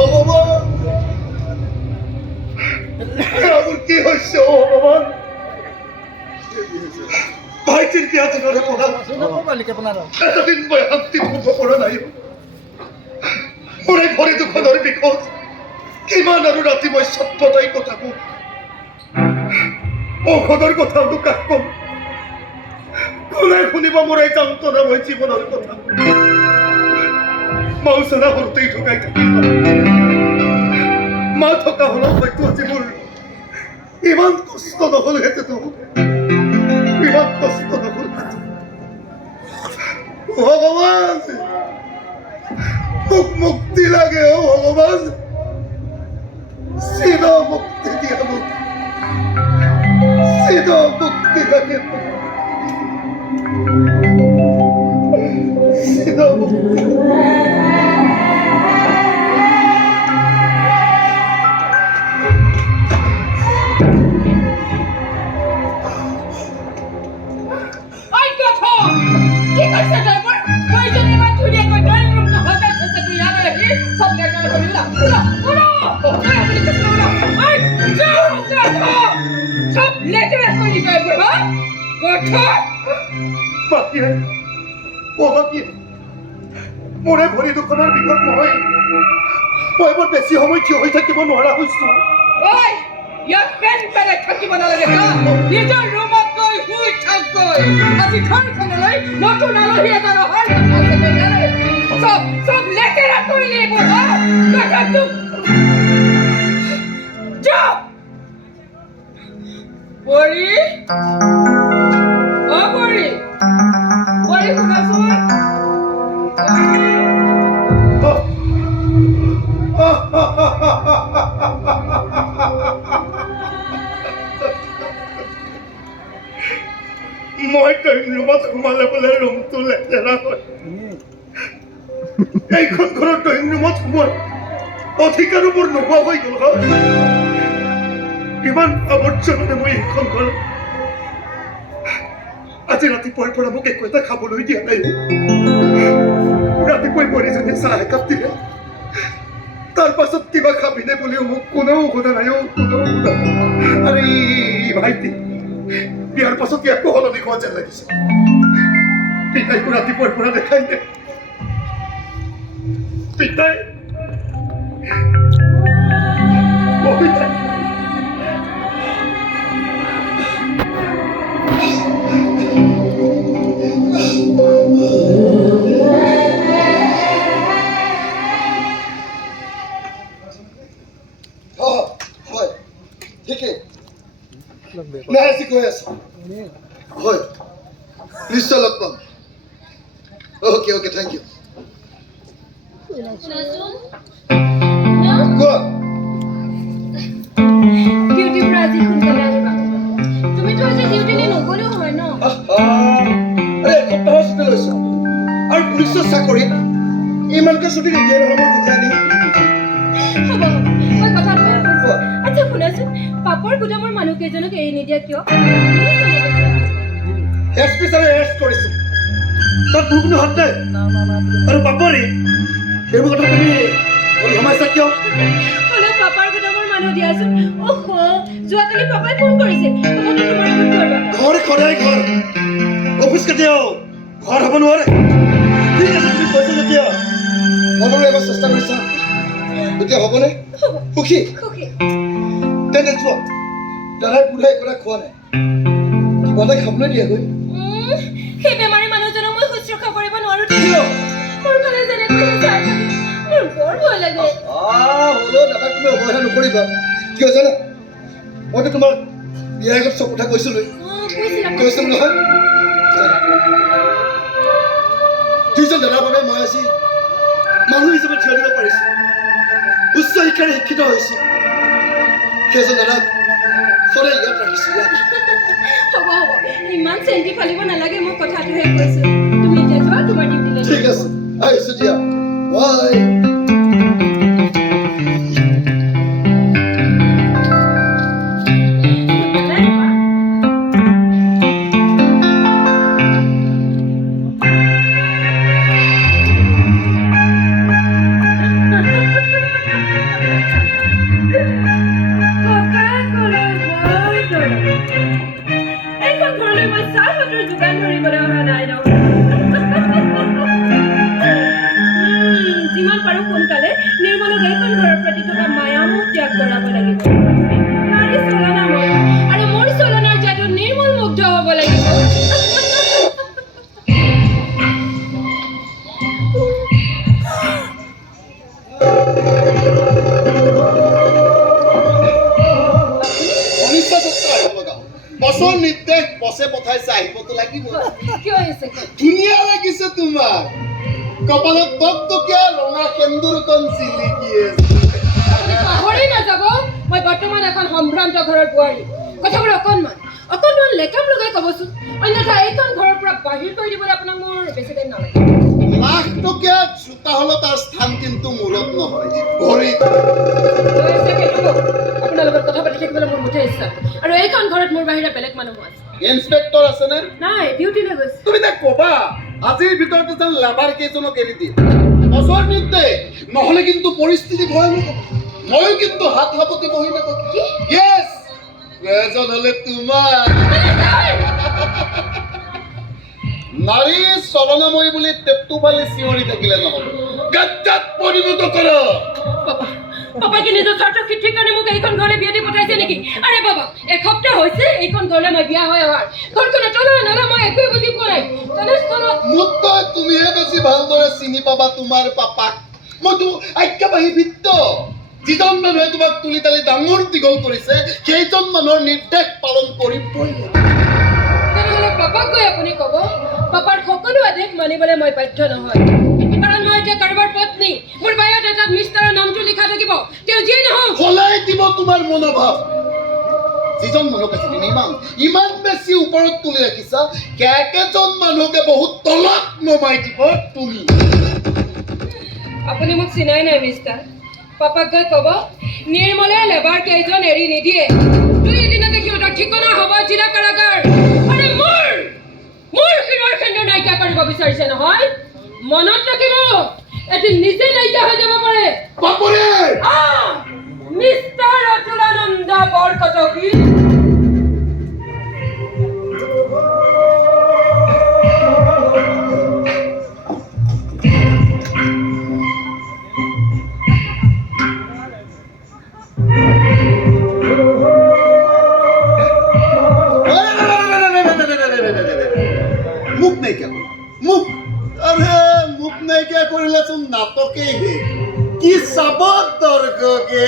ভগবান আমার কি হয়েছে ভগবান ভাইটির কি আছে ধরে পড়া এতদিন বই হাতি মুখ পড়া নাই ওরে ঘরে দুঃখ ধরে বিকজ কিমান আৰু ৰাতি মই সত্যতাই কথা কওঁ ঔষধৰ কথা কাক কম কোনে শুনিব মোৰ এই যন্ত্ৰণা মই জীৱনৰ কথা মাউচৰা সৰুতেই ঠগাই থাকিল মা থকা হলেও হয়তো আজি মোৰ ইমান কষ্ট নহলহেঁতেতো ইমান কষ্ট নহল ভগৱান মোক মুক্তি লাগে অ ভগৱান চিধা মুক্তি দিয়া মোক চিধা মুক্তি লাগে চিধা মুক্তি মোৰে ভৰি দুখনৰ বিষত নহয় মই বৰ বেছি সময় থিয় হৈ থাকিব নোৱাৰা হৈছো থাকিব নালাগে নিজৰ ৰুমত গৈ শুই থাক গৈ আজি ঘৰখনলৈ নতুন আলহী এটা অহাৰ কথা আছে চব লেতেৰা কৰিলে কথাটো যাও বৰি অ বৰি বৰি শুনাচোন মই ৰুমত সোমালে বোলে ৰুমটো লেতেৰা হয় এইখন ঘৰৰ ড্ৰয়িং ৰুমত সোমোৱাৰ অধিকাৰো মোৰ নোহোৱা হৈ গ'ল হয় ইমান আৱৰ্জনাৰে মই এইখন ঘৰত আজি ৰাতিপুৱাৰ পৰা মোক একো এটা খাবলৈ দিয়া নাই ৰাতিপুৱাই পৰিজনে চাহ একাপ দিলে তাৰ পাছত কিবা খাবিনে বুলিও মোক কোনেও সোধা নাই কোনেও সোধা আৰে ভাইটি বিয়াৰ পাছত একো সলনি হোৱা যেন লাগিছে পিতাইকো ৰাতিপুৱাৰ পৰা দেখাই দে পিতাই পিতাই হয় ঠিকেই নাই আজি গৈ আছো হয় নিশ্চয় লগ পাম অ'কে অ'কে থেংক ইউ কোৱা ডিউটি পৰা আজি সোনকালে আহিবা তুমিতো আজি ডিউটিলৈ নগ'লেও হয় ন আৰে এসপ্তাহৰ ছুটি লৈছো আৰু পুলিচৰ চাকৰিত ইমানকৈ ছুটি নিদিয়ে নহয় মোৰ দোকানী হ'ব মই কথাটোৱে কৈছোঁ আচ্ছা শুনাচোন পাপৰ গুদামৰ মানুহকেইজনক এৰি নিদিয়া কিয় এছপি ছাৰে এৰেষ্ট কৰিছে তাত মোৰ কোনো হাত নাই আৰু পাপৰি সেইবোৰ কথা তুমি সোমাইছা কিয় হ'লেও পাপাৰ গুদামৰ মানুহ দিয়াচোন যোৱাকালি পাপাই ফোন কৰিছে কথাটো তোমাৰ আগত কৰিবা ঘৰ সদায় ঘৰ অফিচ কেতিয়াও ঘৰ হ'ব নোৱাৰে ঠিক আছে তুমি কৈছা যেতিয়া মনলৈ এবাৰ চেষ্টা কৰিছা এতিয়া হ'বনে সুখী সুখী তেনে চোৱা দাদাই বুঢ়াই কৰা খোৱা নাই কিবা এটা খাবলৈ দিয়া গৈ সেই বেমাৰী মানুহজনক মই শুশ্ৰূষা কৰিব নোৱাৰো মোৰ ফালে যেনেকৈ চাই থাকে মোৰ বৰ ভয় লাগে হ'লেও দাদাক তুমি অৱহেলা নকৰিবা কিয় জানা মইতো তোমাক বিয়াৰ আগত চব কথা কৈছিলোঁ নহয় দুইজন দাদাৰ বাবে মই আজি মানুহ হিচাপে থিয় দিব পাৰিছোঁ উচ্চ শিক্ষাৰে শিক্ষিত হৈছোঁ সেইজন দাদাক সদায় ইয়াত ৰাখিছোঁ হ'ব ইমান চেণ্টি ফালিব নালাগে মই কথাটোহে কৈছোঁ তুমি এতিয়া যোৱা তোমাৰ ডিউটিলৈ ঠিক আছে আহিছোঁ দিয়া বাই নিৰ্মলক এইখন ঘৰৰ প্ৰতি থকা মায়ামোহ ত্যাগ কৰাব লাগিব নাৰী চলনা মোৰ আৰু মোৰ চলনাৰ যাদু নিৰ্মল মুগ্ধ হ'ব লাগিব অনিচ্ছাযুক্ত আহিব লগা হ'ল। বছৰ নিৰ্দেশ বছে পঠাইছে আহিবতো লাগিব। কিয় আহিছে ধুনীয়া লাগিছে তোমাক কপালত টকটকীয়া ৰঙা সেন্দুৰকণ জিলিকি আছে। আপুনি পাহৰি নাযাব মই বৰ্তমান এখন সম্ভ্ৰান্ত ঘৰৰ বোৱাৰী কথাবোৰ অকণমান লেকাম লগাই ক'বচোন অন্যথা এইখন ঘৰৰ পৰা বাহিৰ কৰি দিবলৈ আপোনাক মোৰ বেছি টাইম নালাগে লাখ টকীয়া জোতা হ'লে তাৰ স্থান কিন্তু মূৰত নহয় ভৰিত। আপোনাৰ লগত কথা পাতি থাকিবলৈ মোৰ মুঠে ইচ্ছা আৰু এইখন ঘৰত মোৰ বাহিৰে বেলেগ মানুহ আছে ইন্সপেক্টৰ আছেনে? নাই ডিউটিলৈ গৈছে তুমি তাক ক'বা আজিৰ ভিতৰতে যেন লেবাৰ কেইজনক এৰি দিয়ে। বছৰ নিৰ্দেশ নহ'লে কিন্তু পৰিস্থিতি ভয়ানক হ'ব। ময়ো কিন্তু হাত সাৱটি বহি নাথাকিম। য়েছ প্ৰয়োজন হ'লে তোমাৰ নাৰী চৰণাময়ী বুলি টেটু ফালি চিঞৰি থাকিলে নহ'ব। গাত পৰিণত কৰ। পাপাই নিজৰ স্বাৰ্থ সিদ্ধিৰ কাৰণে মোক এইখন ঘৰলৈ বিয়া দি পঠাইছে নেকি আৰে বাবা এসপ্তাহ হৈছে এইখন ঘৰলৈ মই বিয়া হৈ অহাৰ ঘৰখনৰ তলৰ নলা মই একোৱে বুজি পোৱা নাই তেনেস্থলত মোতকৈ তুমিহে বেছি ভালদৰে চিনি পাবা তোমাৰ পাপাক। মইতো আজ্ঞাবাহী ভিত্ত যিজন মানুহে তোমাক তুলি তালি ডাঙৰ দীঘল কৰিছে সেইজন মানুহৰ নিৰ্দেশ পালন কৰিবই লাগিব। তেনেহ'লে পাপাক গৈ আপুনি ক'ব পাপাৰ সকলো আদেশ মানিবলৈ মই বাধ্য নহয় কাৰণ মই এতিয়া কাৰোবাৰ পত্নী মোৰ বায়'ডাটাত মিষ্টাৰৰ নামটো লিখা থাকিব তেওঁ যিয়ে নহওক সলাই দিব তোমাৰ মনোভাৱ। যিজন মানুহক আছে তুমি ইমান বেছি ওপৰত তুলি ৰাখিছা একেজন মানুহকে বহুত তলত নমাই দিব তুমি। আপুনি মোক চিনাই নাই মিষ্টাৰ পাপাক গৈ ক'ব নিৰ্মলে লেবাৰ কেইজন এৰি নিদিয়ে 2 এদিনতে সিহঁতৰ ঠিকনা হ'ব জিলা কাৰাগাৰ আৰু মোৰ শিৰৰ কেন্দ্ৰ নাইকিয়া কৰিব বিচাৰিছে নহয় মনত ৰাখিব এদিন নিজে নাইকিয়া হৈ যাব পাৰে বাপৰে মিষ্টাৰ অতুলানন্দ বৰকটকী মুখ নাইকিয়া কৰি মুখ আৰে মুখ নাইকিয়া কৰিলেচোন নাটকেই হে কি চাব দৰ্শকে